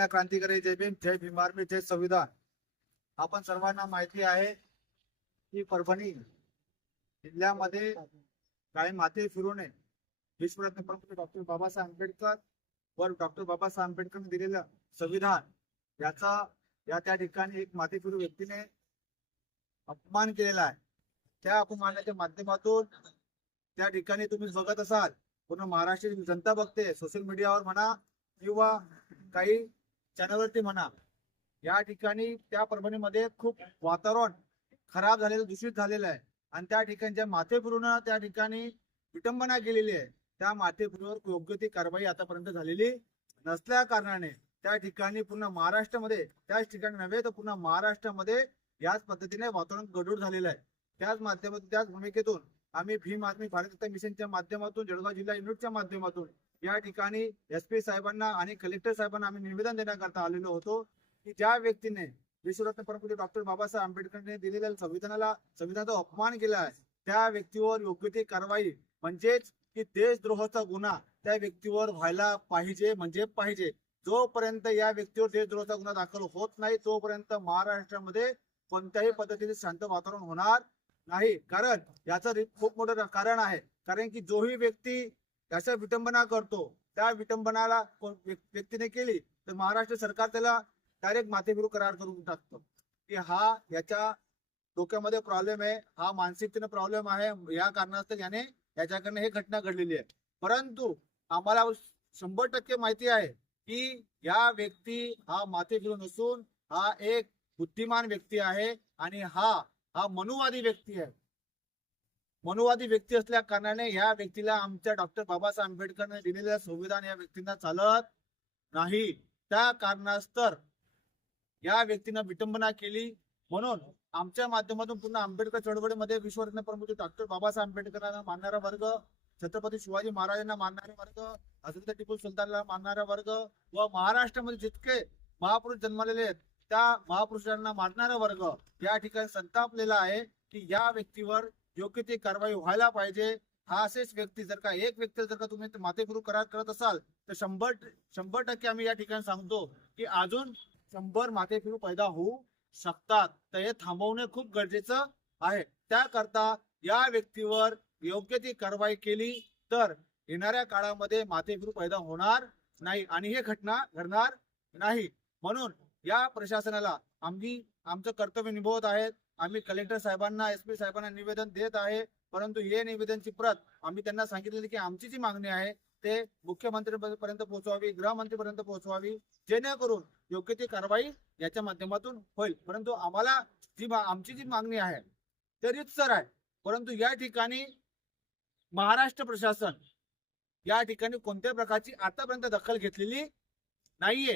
क्रांतिकारी जय भीम जय भीम आर्मी जय संविधान. आपण सर्वांना माहिती आहे की परभणी जिल्ह्यामध्ये काही माती फिरू नये. विश्वरत्न प्रमुख डॉक्टर बाबासाहेब आंबेडकर व डॉक्टर बाबासाहेब आंबेडकर दिलेलं संविधान याचा या त्या ठिकाणी एक माती फिरू व्यक्तीने अपमान केलेला आहे. त्या अपमानाच्या माध्यमातून त्या ठिकाणी तुम्ही बघत असाल पूर्ण महाराष्ट्राची जनता बघते सोशल मीडियावर म्हणा किंवा काही चॅनलवरती म्हणा. या ठिकाणी त्या परभणीमध्ये खूप वातावरण खराब झालेलं दूषित झालेलं आहे. आणि त्या ठिकाणच्या ज्या त्या ठिकाणी विटंबना केलेली आहे त्या माथेपुरीवर योग्य ती कारवाई आतापर्यंत झालेली नसल्या कारणाने त्या ठिकाणी पूर्ण महाराष्ट्रामध्ये त्याच ठिकाणी नव्हे तर पूर्ण महाराष्ट्रामध्ये याच पद्धतीने वातावरण गडूळ झालेलं आहे. त्याच माध्यमातून त्याच भूमिकेतून आम्ही भीम आदमी भारत एकता मिशनच्या माध्यमातून जळगाव जिल्हा युनिटच्या माध्यमातून या ठिकाणी एस पी साहेबांना आणि कलेक्टर साहेबांना आम्ही निवेदन देण्याकरता आलेलो होतो की ज्या व्यक्तीने विश्वरत्न परमपूज्य डॉक्टर बाबासाहेब आंबेडकरने दिलेल्या संविधानाला संविधानाचा अपमान केला आहे त्या व्यक्तीवर योग्य ती कारवाई म्हणजेच की देशद्रोहाचा गुन्हा त्या व्यक्तीवर व्हायला पाहिजे म्हणजे पाहिजे. जोपर्यंत या व्यक्तीवर देशद्रोहाचा गुन्हा दाखल होत नाही तोपर्यंत महाराष्ट्रामध्ये कोणत्याही पद्धतीने शांत वातावरण होणार नाही कारण याचं खूप मोठं कारण आहे. कारण की जोही व्यक्ती याचा विटंबना करतो त्या विटंबनाला व्यक्तीने केली तर महाराष्ट्र सरकार त्याला डायरेक्ट माथेभिरू करार करून टाकतो. की हा याच्या डोक्यामध्ये प्रॉब्लेम आहे हा मानसिकतेने प्रॉब्लेम आहे या कारणास्तव याने याच्याकडनं हे घटना घडलेली आहे. परंतु आम्हाला शंभर टक्के माहिती आहे की या व्यक्ती हा माथेभिरू नसून हा एक बुद्धिमान व्यक्ती आहे आणि हा हा मनुवादी व्यक्ती आहे. मनुवादी व्यक्ती असल्या कारणाने या व्यक्तीला आमच्या डॉक्टर बाबासाहेब आंबेडकरने दिलेलं संविधान या व्यक्तींना चालत नाही. त्या कारणास्तर या व्यक्तीनं विटंबना केली. म्हणून आमच्या माध्यमातून पुन्हा आंबेडकर चळवळीमध्ये विश्वरत्न प्रमुख डॉक्टर बाबासाहेब आंबेडकरांना मानणारा वर्ग छत्रपती शिवाजी महाराजांना मानणारे वर्ग हजरत टिपू सुलतानला मानणारा वर्ग व महाराष्ट्रामध्ये जितके महापुरुष जन्मलेले आहेत त्या महापुरुषांना मानणारा वर्ग या ठिकाणी संतापलेला आहे की या व्यक्तीवर योग्य ती कारवाई व्हायला पाहिजे. हा असेच व्यक्ती जर का एक व्यक्ती जर का तुम्ही मातेगुरु करार करत असाल तर शंभर शंभर टक्के आम्ही या ठिकाणी सांगतो की अजून शंभर माथेफिरू पैदा होऊ शकतात. तर हे थांबवणे खूप गरजेचं आहे. त्याकरता या व्यक्तीवर योग्य ती कारवाई केली तर येणाऱ्या काळामध्ये माथेफिरू पैदा होणार नाही आणि हे घटना घडणार नाही. म्हणून या प्रशासनाला आम्ही आमचं कर्तव्य निभवत आहेत आम्ही कलेक्टर साहेबांना एस पी साहेबांना निवेदन देत आहे. परंतु हे निवेदनची प्रत आम्ही त्यांना सांगितलेली की आमची जी मागणी आहे ते मुख्यमंत्र्यांपर्यंत पोहोचवावी गृहमंत्रीपर्यंत पोहोचवावी. जेणेकरून योग्य ती कारवाई याच्या माध्यमातून होईल. परंतु आम्हाला जी मा- आमची जी मागणी आहे ते रितसर आहे. परंतु या ठिकाणी महाराष्ट्र प्रशासन या ठिकाणी कोणत्याही प्रकारची आतापर्यंत दखल घेतलेली नाहीये.